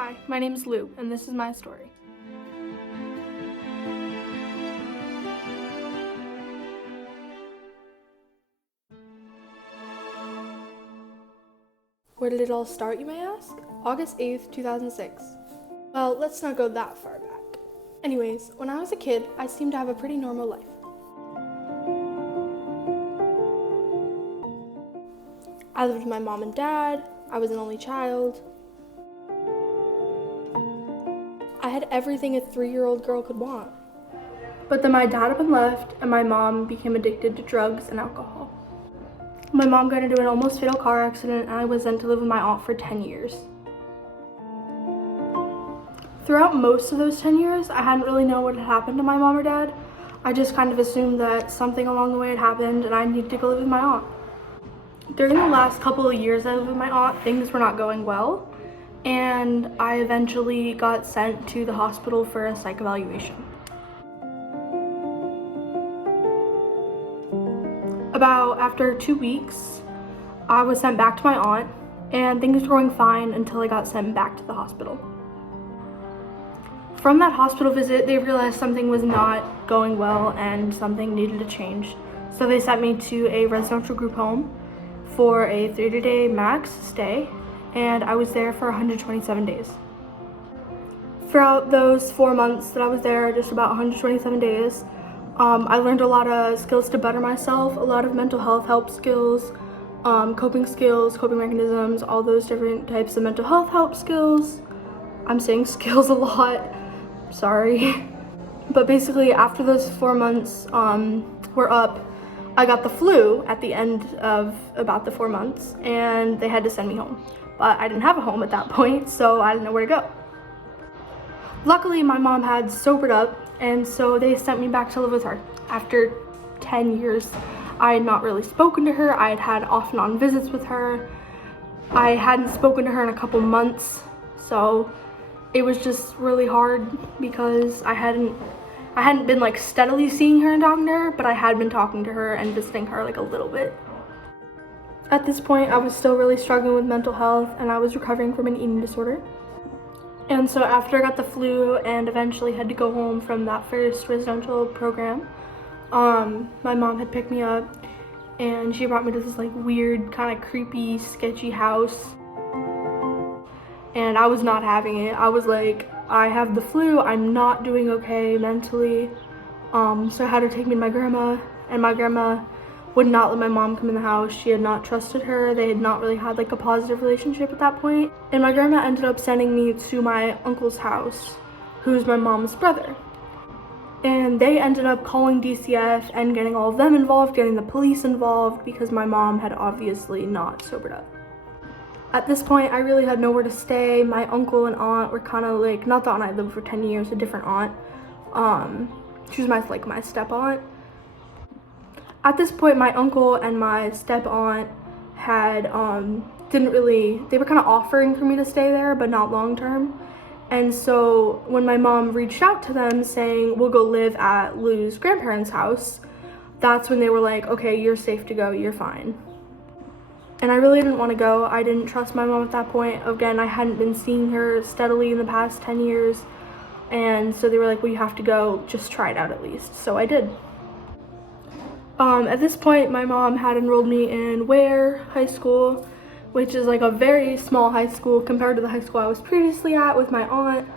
Hi, my name is Lou, and this is my story. Where did it all start, you may ask? August 8th, 2006. Well, let's not go that far back. Anyways, when I was a kid, I seemed to have a pretty normal life. I lived with my mom and dad. I was an only child. I had everything a 3-year-old girl could want. But then my dad up and left, and my mom became addicted to drugs and alcohol. My mom got into an almost fatal car accident, and I was sent to live with my aunt for 10 years. Throughout most of those 10 years, I hadn't really known what had happened to my mom or dad. I just kind of assumed that something along the way had happened, and I needed to go live with my aunt. During the last couple of years I lived with my aunt, things were not going well, and I eventually got sent to the hospital for a psych evaluation. After 2 weeks, I was sent back to my aunt, and things were going fine until I got sent back to the hospital. From that hospital visit, they realized something was not going well and something needed to change. So they sent me to a residential group home for a 30-day max stay, and I was there for 127 days. Throughout those 4 months that I was there, just about 127 days, I learned a lot of skills to better myself, a lot of mental health help skills, coping mechanisms, all those different types of mental health help skills. I'm saying skills a lot, sorry. But basically after those 4 months were up, I got the flu at the end of about the 4 months, and they had to send me home. But I didn't have a home at that point, so I didn't know where to go. Luckily, my mom had sobered up, and so they sent me back to live with her. After 10 years, I had not really spoken to her. I had had off and on visits with her. I hadn't spoken to her in a couple months, so it was just really hard because I hadn't been like steadily seeing her and talking to her, but I had been talking to her and visiting her like a little bit. At this point, I was still really struggling with mental health, and I was recovering from an eating disorder. And so after I got the flu and eventually had to go home from that first residential program, my mom had picked me up and she brought me to this like weird, kind of creepy, sketchy house. And I was not having it. I was like, I have the flu, I'm not doing okay mentally. So I had her take me to my grandma, and my grandma would not let my mom come in the house. She had not trusted her. They had not really had like a positive relationship at that point. And my grandma ended up sending me to my uncle's house, who's my mom's brother. And they ended up calling DCF and getting all of them involved, getting the police involved, because my mom had obviously not sobered up. At this point, I really had nowhere to stay. My uncle and aunt were kind of like, not the aunt I lived with for 10 years, a different aunt. She was my step aunt. At this point, my uncle and my step aunt had, they were kind of offering for me to stay there, but not long term. And so when my mom reached out to them saying, we'll go live at Lou's grandparents' house, that's when they were like, okay, you're safe to go, you're fine. And I really didn't want to go. I didn't trust my mom at that point. Again, I hadn't been seeing her steadily in the past 10 years. And so they were like, well, you have to go, just try it out at least. So I did. At this point, my mom had enrolled me in Ware High School, which is like a very small high school compared to the high school I was previously at with my aunt,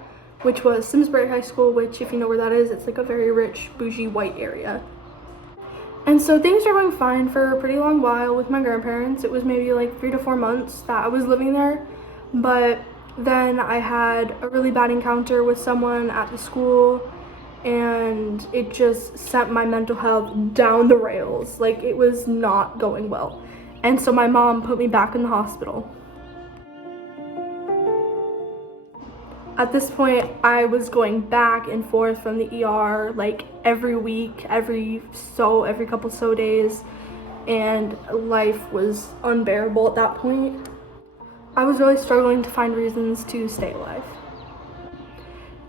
which was Simsbury High School, which, if you know where that is, it's like a very rich, bougie, white area. And so things were going fine for a pretty long while with my grandparents. It was maybe like 3 to 4 months that I was living there, but then I had a really bad encounter with someone at the school, and it just sent my mental health down the rails. Like, it was not going well. And so my mom put me back in the hospital. At this point, I was going back and forth from the ER like every week, every couple days, and life was unbearable at that point. I was really struggling to find reasons to stay alive.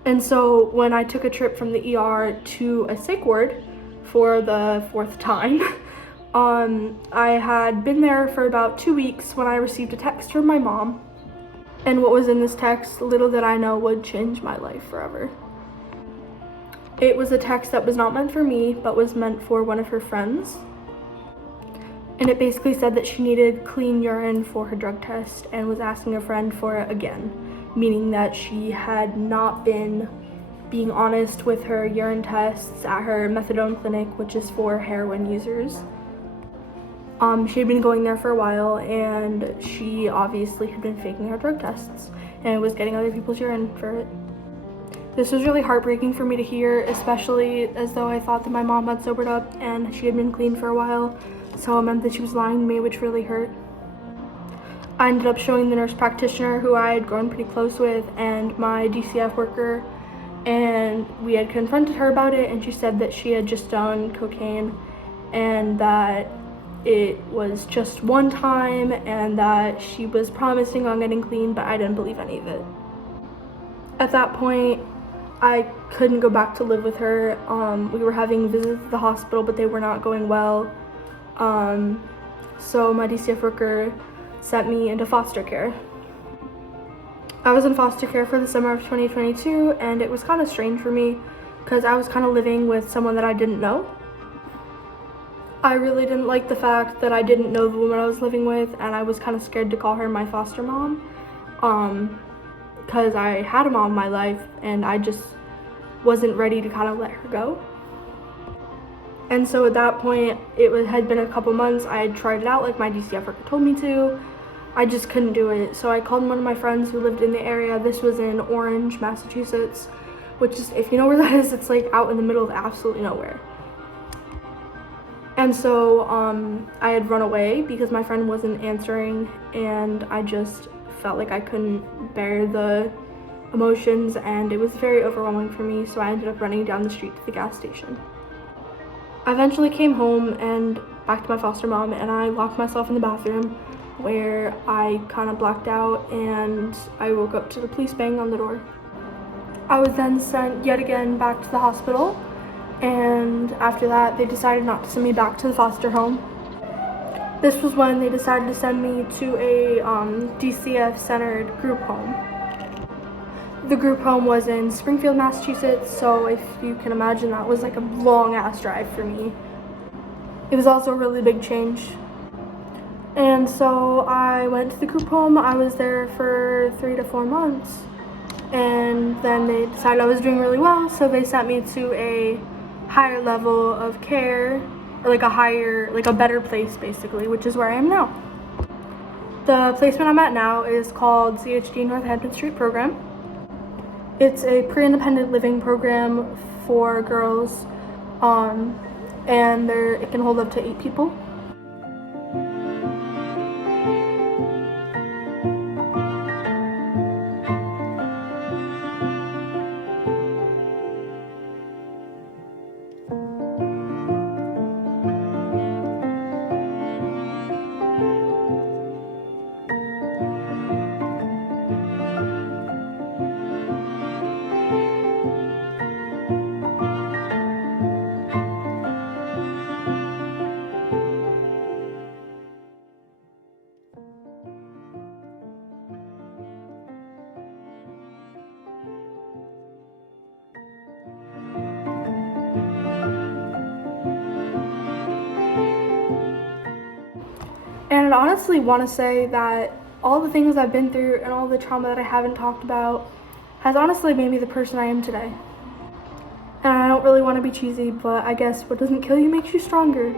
And so when I took a trip from the ER to a psych ward for the 4th time, I had been there for about 2 weeks when I received a text from my mom And what was in this text, little did I know, would change my life forever. It was a text that was not meant for me, but was meant for one of her friends. And it basically said that she needed clean urine for her drug test and was asking a friend for it again, meaning that she had not been being honest with her urine tests at her methadone clinic, which is for heroin users. She had been going there for a while, and she obviously had been faking her drug tests and was getting other people's urine for it. This was really heartbreaking for me to hear, especially as though I thought that my mom had sobered up and she had been clean for a while, so it meant that she was lying to me, which really hurt. I ended up showing the nurse practitioner, who I had grown pretty close with, and my DCF worker, and we had confronted her about it, and she said that she had just done cocaine and that it was just one time and that she was promising on getting clean, but I didn't believe any of it. At that point, I couldn't go back to live with her. We were having visits at the hospital, but they were not going well. So my DCF worker sent me into foster care. I was in foster care for the summer of 2022, and it was kind of strange for me because I was kind of living with someone that I didn't know. I really didn't like the fact that I didn't know the woman I was living with, and I was kind of scared to call her my foster mom, because I had a mom in my life and I just wasn't ready to kind of let her go. And so at that point, had been a couple months. I had tried it out like my DCF worker told me to. I just couldn't do it. So I called one of my friends who lived in the area. This was in Orange, Massachusetts, which is, if you know where that is, it's like out in the middle of absolutely nowhere. And so I had run away because my friend wasn't answering, and I just felt like I couldn't bear the emotions, and it was very overwhelming for me, so I ended up running down the street to the gas station. I eventually came home and back to my foster mom, and I locked myself in the bathroom where I kind of blacked out, and I woke up to the police banging on the door. I was then sent yet again back to the hospital, and after that they decided not to send me back to the foster home. This was when they decided to send me to a DCF-centered group home. The group home was in Springfield, Massachusetts, so if you can imagine, that was like a long-ass drive for me. It was also a really big change. And so I went to the group home. I was there for 3 to 4 months, and then they decided I was doing really well, so they sent me to a higher level of care, or like a better place basically, which is where I am now. The placement I'm at now is called CHD Northampton Street Program. It's a pre-independent living program for girls, and it can hold up to 8 people. And I honestly want to say that all the things I've been through and all the trauma that I haven't talked about has honestly made me the person I am today. And I don't really want to be cheesy, but I guess what doesn't kill you makes you stronger.